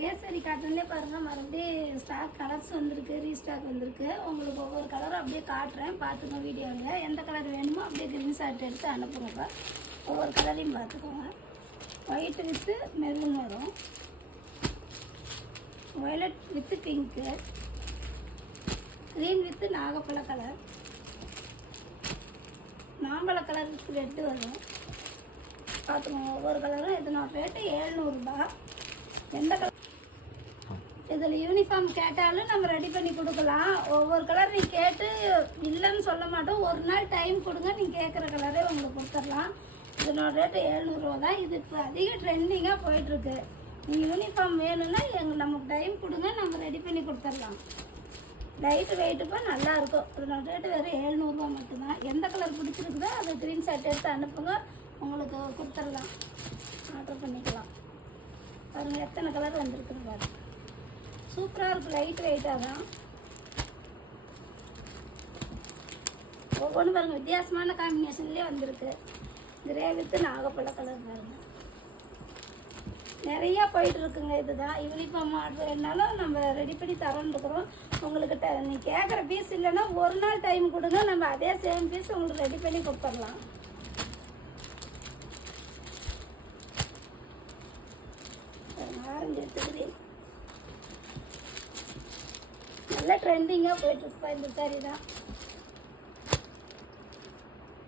மகேஸ்வரி காட்டன்லேயே பாருங்கள், மறுபடியும் stock colours வந்திருக்கு, ரீஸ்டாக் வந்திருக்கு. உங்களுக்கு ஒவ்வொரு கலரும் அப்படியே காட்டுறேன், பார்த்துக்கோங்க. வீடியோவில் எந்த கலர் வேணுமோ அப்படியே ஸ்க்ரீன்ஷாட் எடுத்து அனுப்புங்கப்பா. ஒவ்வொரு கலரையும் பார்த்துக்கோங்க. ஒயிட் வித்து மெரூன் வரும், violet with pink, green with நாகப்பழ கலர், மாம்பழ கலர் வித்து ரெட்டு வரும். பார்த்துக்கோங்க. ஒவ்வொரு கலரும் இதனோட ரேட்டு 700 ரூபா. எந்த கலர் இதில் யூனிஃபார்ம் கேட்டாலும் நம்ம ரெடி பண்ணி கொடுக்கலாம். ஒவ்வொரு கலர் நீங்கள் கேட்டு இல்லைன்னு சொல்ல மாட்டோம். ஒரு நாள் டைம் கொடுங்க, நீங்கள் கேட்குற கலரே உங்களுக்கு கொடுத்துடலாம். இதனோட ரேட்டு 700 ரூபா தான். இது இப்போ அதிக ட்ரெண்டிங்காக போயிட்டுருக்கு. நீங்கள் யூனிஃபார்ம் வேணும்னா நமக்கு டைம் கொடுங்க, நம்ம ரெடி பண்ணி கொடுத்துடலாம். லைட்டு வெயிட்டுப்போ நல்லாயிருக்கும். இதனோட ரேட்டு வேறு 700 ரூபா மட்டும்தான். எந்த கலர் பிடிச்சிருக்குதோ அதை ஸ்க்ரீன்ஷாட் எடுத்து அனுப்புங்க, உங்களுக்கு கொடுத்துடலாம், ஆர்டர் பண்ணிக்கலாம். பாருங்கள் எத்தனை கலர் வந்திருக்குன்னு பாருங்கள். சூப்பராக இருக்குது, லைட் வெயிட்டாக தான். ஒவ்வொன்றும் பாருங்கள் வித்தியாசமான காம்பினேஷன்லேயே வந்திருக்கு. கிரே வித்து நாகப்பழ கலர் பாருங்கள். நிறையா போயிட்டுருக்குங்க. இதுதான் யூனிஃபார்ம் ஆர்டர் வேணாலும் நம்ம ரெடி பண்ணி தரோன்னு இருக்கிறோம். உங்களுக்கு நீங்கள் கேட்குற பீஸ் இல்லைன்னா ஒரு நாள் டைம் கொடுங்க, நம்ம அதே சேம் பீஸ் உங்களுக்கு ரெடி பண்ணி கொடுத்துடலாம். ஆரஞ்சு எடுத்துக்கிறேன். நல்லா ட்ரெண்டிங்காக போயிட்டுருக்குப்பா இந்த சாரி தான்.